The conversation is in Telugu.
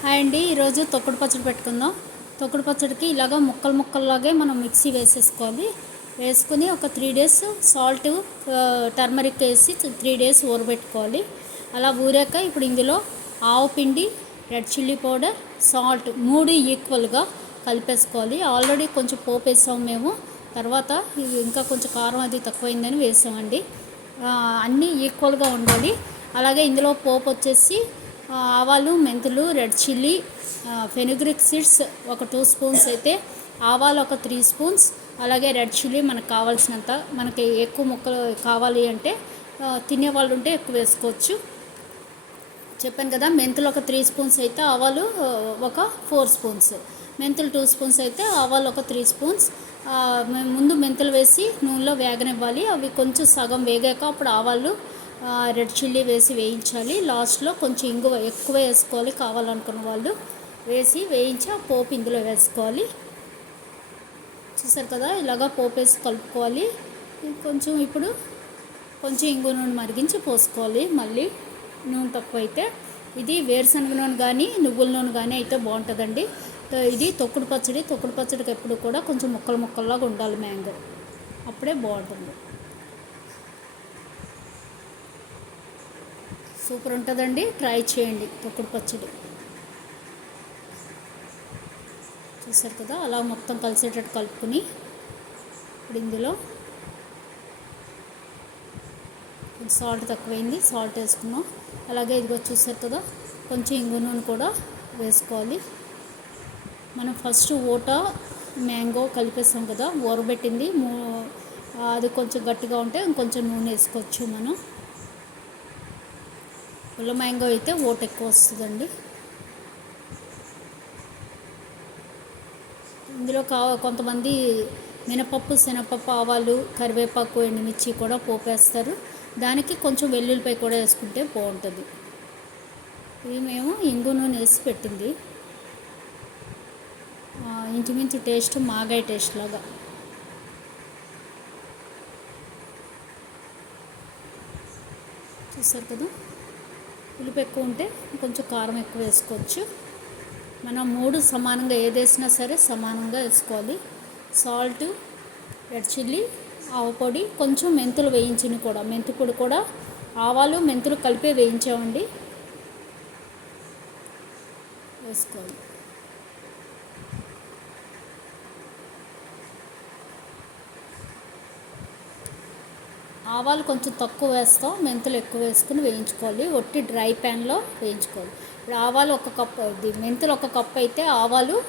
హాయ్ అండి ఈరోజు తొక్కుడు పచ్చడి పెట్టుకుందాం. తొక్కుడు పచ్చడికి ఇలాగ ముక్కలు ముక్కల్లాగే మనం మిక్సీ వేసేసుకోవాలి. వేసుకుని ఒక త్రీ డేస్ సాల్ట్ టర్మరిక్ వేసి త్రీ డేస్ ఊరబెట్టుకోవాలి. అలా ఊరాక ఇప్పుడు ఇందులో ఆవు పిండి రెడ్ చిల్లీ పౌడర్ సాల్ట్ మూడు ఈక్వల్గా కలిపేసుకోవాలి. ఆల్రెడీ కొంచెం పోపు వేసాము మేము. తర్వాత ఇంకా కొంచెం కారం అది తక్కువైందని వేసామండి. అన్నీ ఈక్వల్గా ఉండాలి. అలాగే ఇందులో పోపు వచ్చేసి ఆవాలు మెంతులు రెడ్ చిల్లీ ఫెనుగ్రిక్ సీడ్స్ ఒక టూ స్పూన్స్ అయితే ఆవాలు ఒక త్రీ స్పూన్స్ అలాగే రెడ్ చిల్లీ మనకు కావాల్సినంత మనకి ఎక్కువ ముక్కలు కావాలి అంటే తినేవాళ్ళు ఉంటే ఎక్కువ వేసుకోవచ్చు. చెప్పాను కదా మెంతులు ఒక త్రీ స్పూన్స్ అయితే ఆవాలు ఒక ఫోర్ స్పూన్స్. మెంతులు టూ స్పూన్స్ అయితే ఆవాలు ఒక త్రీ స్పూన్స్. ముందు మెంతులు వేసి నూనెలో వేగనివ్వాలి. అవి కొంచెం సగం వేగాక అప్పుడు ఆవాలు రెడ్ చిల్లీ వేసి వేయించాలి. లాస్ట్లో కొంచెం ఇంగువ ఎక్కువ వేసుకోవాలి. కావాలనుకున్న వాళ్ళు వేసి వేయించి ఆ పోపు ఇందులో వేసుకోవాలి. చూసారు కదా? ఇలాగా పోపు వేసి కలుపుకోవాలి. కొంచెం ఇప్పుడు కొంచెం ఇంగు నూనె మరిగించి పోసుకోవాలి. మళ్ళీ నూనె తక్కువ అయితే ఇది వేరుశనగ నూనె కానీ నువ్వుల నూనె కానీ అయితే బాగుంటుందండి. ఇది తొక్కుడు పచ్చడి. తొక్కుడు పచ్చడికి ఎప్పుడు కూడా కొంచెం ముక్కలు ముక్కల్లాగా ఉండాలి మ్యాంగో. అప్పుడే బాగుంటుంది. సూపర్ ఉంటుందండి. ట్రై చేయండి తొక్కుడు పచ్చడి. చూసారు కదా అలా మొత్తం కలిసేటట్టు కలుపుకుని ఇప్పుడు ఇందులో సాల్ట్ తక్కువైంది సాల్ట్ వేసుకున్నాం. అలాగే ఇదిగో చూసారు కదా కొంచెం ఇంగు నూనె కూడా వేసుకోవాలి. మనం ఫస్ట్ ఓట మ్యాంగో కలిపేస్తాం కదా ఊరబెట్టింది అది కొంచెం గట్టిగా ఉంటే ఇంకొంచెం నూనె వేసుకోవచ్చు మనం. పుల్ల మ్యాంగో అయితే ఓట ఎక్కువ వస్తుందండి. ఇందులో కా కొంతమంది మినపప్పు శనగపప్పు ఆవాలు కరివేపాకు ఎండుమిర్చి కూడా పోపేస్తారు. దానికి కొంచెం వెల్లుల్లిపై కూడా వేసుకుంటే బాగుంటుంది. ఇది మేము ఇంగు నూనె వేసి పెట్టింది. ఇంచుమించు టేస్ట్ మాగాయ టేస్ట్ లాగా. చూస్తారు కదా? పులుపు ఎక్కువ ఉంటే కొంచెం కారం ఎక్కువ వేసుకోవచ్చు. మనం మూడు సమానంగా ఏది వేసినా సరే సమానంగా వేసుకోవాలి. సాల్ట్ రెడ్ చిల్లీ ఆవు పొడి కొంచెం మెంతులు వేయించిన కూడా మెంతు పొడి కూడా ఆవాలు మెంతులు కలిపే వేయించామండి. వేసుకోవాలి. ఆవాలు కొంచెం తక్కువ వేస్తాం మెంతులు ఎక్కువ వేసుకుని వేయించుకోవాలి. ఒట్టి డ్రై ప్యాన్లో వేయించుకోవాలి. ఇప్పుడు ఆవాలు ఒక కప్పు మెంతులు ఒక కప్పు అయితే ఆవాలు